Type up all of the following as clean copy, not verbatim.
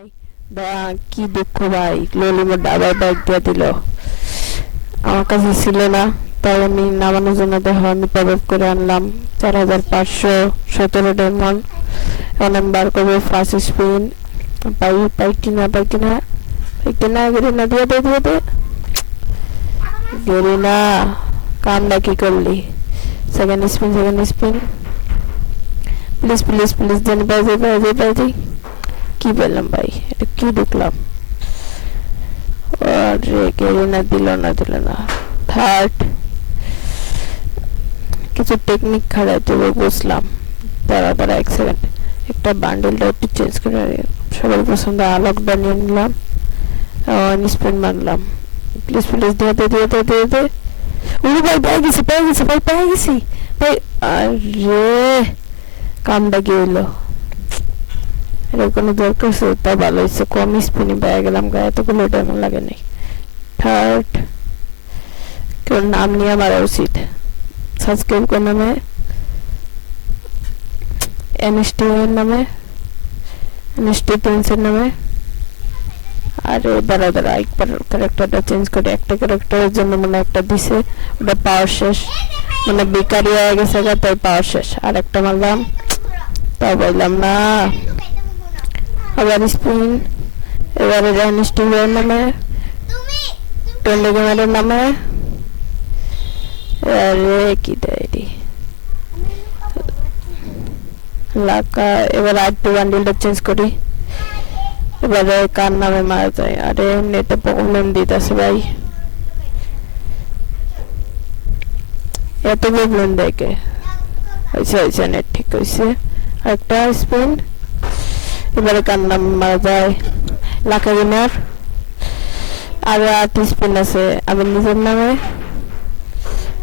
নাই। কি দুঃখ ভাই, ললিমা আবার ব্যাগ দিয়ে দিল, আমার কাছে ছিল না। তাই আমি নামানোর জন্য দেখো আমি পেমেন্ট করে আনলাম 4517 ডায়মন্ড। এখন আমি বার করবো ফার্স্ট স্পিন। পাইটি না গেরিনা দিয়ে দে গেরিনা, কামটা কি করলি? সেকেন্ড স্পিন প্লিজ জানি বাজে কি পেলাম ভাই, এটা কি ঢুকলাম? আরে গেরিনা দিল না। থার্ড কিছু টেকনিক খাড়াই দেবো বুঝলাম। দাঁড়া 1 সেকেন্ড, একটা বান্ডেলটা একটু চেঞ্জ করে সবার পছন্দ আলোকটা নিয়ে নিলাম। স্পিন মারলাম, প্লিজ দিয়ে দে। উনি ভাই পেয়ে গেছি ভাই। আরে কামটা কি হইলো? এটা কোনো দরকার ছিল? তা ভালো হয়েছে, কম স্পিনে পেয়ে গেলাম, গায়ে এতগুলো টাইম লাগে নাই। থার্ড কেউ নাম নিয়ে মারা উচিত। সাবস্ক্রাইব কোন নামে? এনএসটি এর নামে, এনএসটি প্রিন্সের নামে। আরে দাঁড়া একবার ক্যারেক্টারটা চেঞ্জ করে, একটা ক্যারেক্টারের জন্য মানে একটা দিছে, ওটা পাওয়ার শেষ, মানে বেকারি হয়ে গেছে, তাই পাওয়ার শেষ। আর একটা মারলাম, তা বললাম না। আবার স্পিন, এবারে এনএসটি এর নামে, টেন্ডেগেমারের নামে। আরে কি দেয় লাকা। এবার আরেকটু বান্ডিলটা চেঞ্জ করি, এবারে কার নামে মারা যায়? আরে নেটে প্রবলেম দিতেছে ভাই, এত প্রবলেম দেখে। হয়েছে নেট ঠিক হয়েছে। একটা স্পিন, এবারে কার নামে মারা যায়? লাকা গেমার। আর 8 স্পিন আছে আমার নিজের নামে।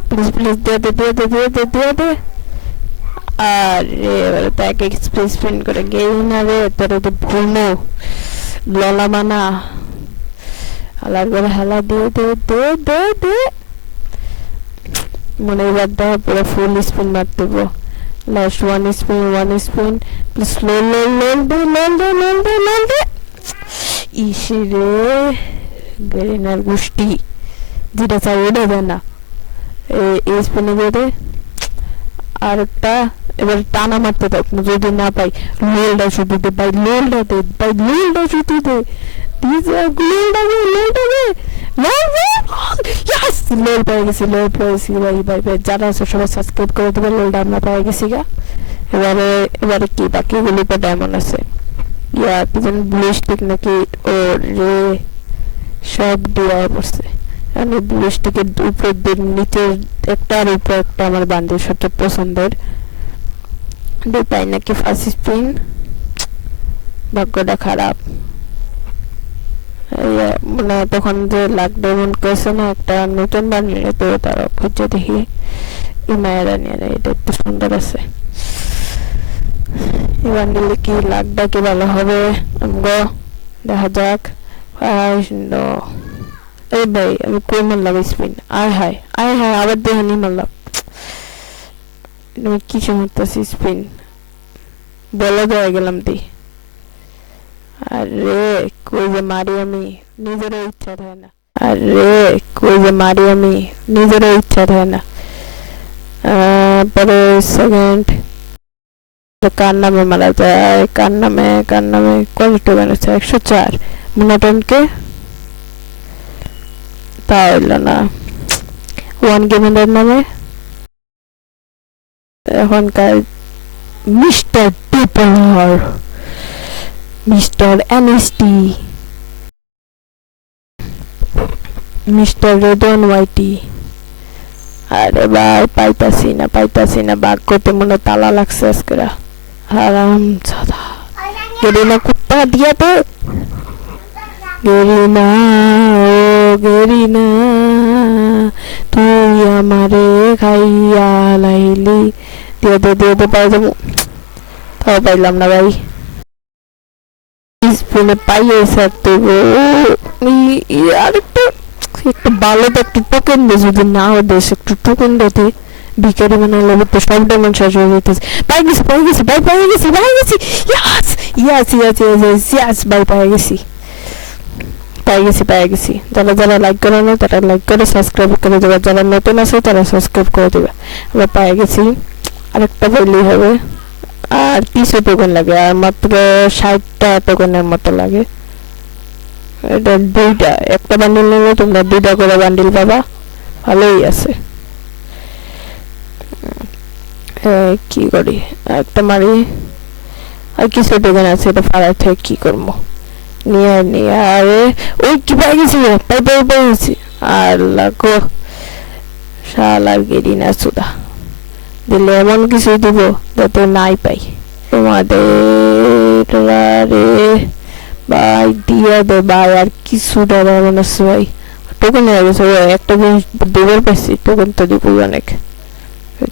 প্লিজ দিয়ে দে। আরে এবারে তো এক স্পিন করে গেই না রে, তোর তো ভুলমো ললা মানা হালার করে হালা দে। মনে এবার দেখ পুরো ফুল স্পিন মার দেবো। লাস্ট ওয়ান স্পিন প্লিজ লোল দে। ইসে রে গেরিনার গোষ্ঠী, যেটা চাই ওটা দেয় না। এই স্পিনে দিয়ে দে। আর একটা এবার টানা মারতে থাক, যদি না পাই লোলটা শুধু দে ভাই, লোলটা শুধু দে। লোল পেয়ে গেছি ভাই। যারা আছে সবাই সাবস্ক্রাইব করে দেবে, লোলটা আমরা পেয়ে গেছি গা। এবারে কি বাকিগুলি তো ডায়মন্ড আছে। কি যেন ব্লু স্টিক নাকি, ও রে সব দেওয়া পড়ছে। আমি ব্লু স্টিকের উপর নিচের একটার উপর একটা আমার বান্ধবীর সবচেয়ে পছন্দের তাই নাকি ফার্স্ট স্পিন। ভাগ্যটা খারাপ। মানে তখন যে লাখ ডায়মন্ড করেছে না, একটা নতুন বানিয়ে তো তারা খুঁজে দেখি ইমায়েরা নিয়ে, এটা একটু সুন্দর আছে। এই বান্ডিলে কি লাখটা কি ভালো হবে আমগো, দেখা যাক। এই ভাই আমি কই মারলাম স্পিন? আয় হায় আবার দেহানি মারলাম। তুমি কি চমৎকার স্পিন, বলে দেওয়া গেলাম দি। আরে কই যে মারি আমি, নিজেরও ইচ্ছা থাকে না। পরে সেকেন্ড কার নামে মারা যায়? কার নামে কত টোকেন আছে? 104 মোনোটনকে। তা হইল না। ওয়ান গেমের নামে এখনকার mister Dipper, mister NST, mister Redon YT. আরে ভাই পাইতাছি না বাগ করতে, মনে তালা লাগছে আজকে। আরাম সাদা গেরিনা কুত্তা দিয়া তো। গেরিনা তুই আমারে খাইয়া লাইলি। দিয়ে পাই যাবো, তাও পাইলাম না ভাই। স্পিনে পাইয়েছে আরেকটা একটু ভালো তো একটু টোকেন দে, যদি না দেশ একটু টোকেন দে ভিখারি মানে লোভ তো সব ডায়মন্ড শেষ হয়ে যেতেছে। পাই গেছি ইয়াস ভাই পাই গেছি। যারা যারা লাইক করে না তারা লাইক করে সাবস্ক্রাইব করে দেবে, যারা নতুন আছে তারা সাবস্ক্রাইব করে দেবে। আমরা পাই গেছি, আরেকটা বললেই হবে। আর কিছু টোকেন লাগে, আর মাত্র 60টা টোকেনের মতো লাগে। এটা দুইটা, একটা বান্ডিল নিলে তোমরা 2টা করে বান্ডিল পাবা, ভালোই আছে। কি করি, একটা মারি। আর কিছু টোকেন আছে, এটা ফাড়াই থেকে কি করবো, নিয়ে আরে ওই কি পাই গেছি গেছি। আর লাগো শালার গেরি না সুদা, দিলে এমন কিছু দিব যাতে নাই পাই তোমাদের। রে ভাই দিয়া দে ভাই, আর কিছু দেবে মনে হচ্ছে ভাই। টোকেন হয়ে গেছে, একটা জিনিস দুবার পাইছি, টোকেন তো দিব অনেক।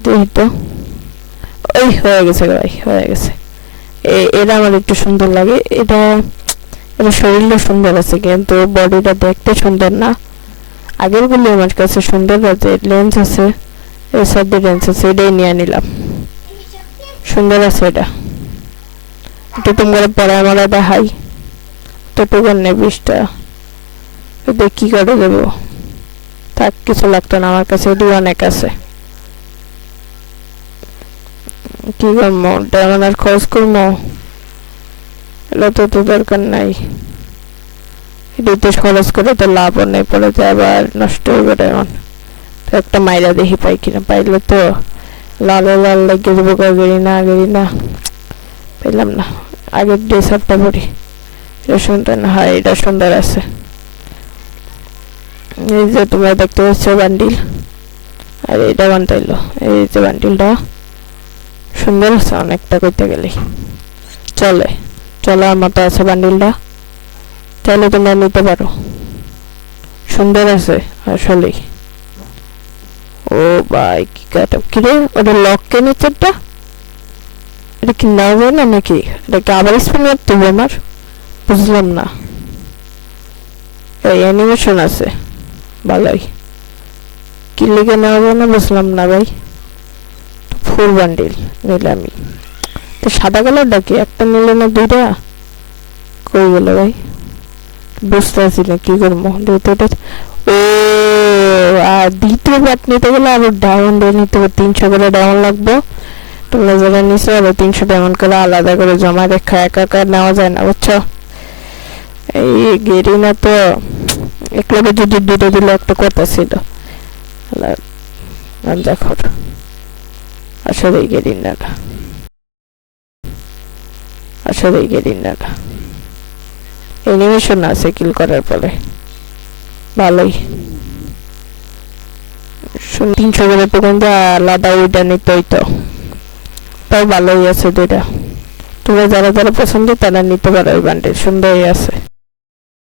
দেখি তো, ওই হয়ে গেছে ভাই, হয়ে গেছে। এটা আমার একটু সুন্দর লাগে। এটা শরীরটা সুন্দর আছে, কিন্তু বডিটা দেখতে সুন্দর না। আগের গুলি আমার কাছে সুন্দর আছে, লেন্স আছে, এই সাইডে লেন্স আছে, এটাই নিয়ে নিলাম। সুন্দর আছে এটা, এটা তোমার পরে আমার দেখাই। তো টোকেন নেই 20টা, এটা কি করে দেবো? থাক, কিছু লাগতো না আমার কাছে, এটি অনেক আছে। কি করবো, ডায়মন্ড আর খরচ করবো? এটা তো দরকার নাই, এটিতে খরচ করে তো লাভও নেই, পরে তো আবার নষ্ট হইবে ডায়মন্ড। তো একটা মাইরা দেখি পাই কিনা, পাইলে তো লাল লেগে দেবো। গেরি না পেলাম না। আগের ড্রেসারটা পরি, এটা সুন্দর না? হয়, এটা সুন্দর আছে। এই যে তোমরা দেখতে পাচ্ছ বান্ডিল, আর এটা বান্ধাইলো। এই যে বান্ডিলটা সুন্দর আছে অনেকটা, করতে গেলে চলার মতো আছে বান্ডিলটা, তাহলে তোমরা নিতে পারো। সুন্দর আছে আসলেই। ও ভাই কি কাটা, কিরে ওটা লক কে নিচেরটা? এটা কি না যায় না নাকি? এটাকে আবার স্পিন করতে হবে আমার? বুঝলাম না। এই অ্যানিমেশন আছে ভালোই, কি লিখে নেওয়া যায় না বুঝলাম না ভাই। ফুল বান্ডিল নিলামই তো। সাদা কালারটা কি একটা নিলে না 2টা? কই গেল ভাই, বুঝতে পারছি না কি করবো। ও, আর দ্বিতীয় ব্যাট নিতে গেলে আবার ডায়মন্ড নিতে হবে, 300 করে ডায়মন্ড লাগবে। তোমরা যারা নিচে আবার 300 ডায়মন্ড করে আলাদা করে জমা রেখা একা নেওয়া যায় না, বুঝছো? এই গেরি না তো, একলাগে যদি 2টা দিলে একটা কথা ছিল। দেখো আসলেই গেরি না, আসলেই গেরি না। অ্যানিমেশন আছে কিল করার পরে, ভালোই। 300 করে টোকেন দিয়ে আলাদা ওইটা নিতে হইতো, তাও ভালোই আছে 2টা। তোমরা যারা যারা পছন্দ তারা নিতে পারো, ওই বান্ডিল সুন্দরই আছে।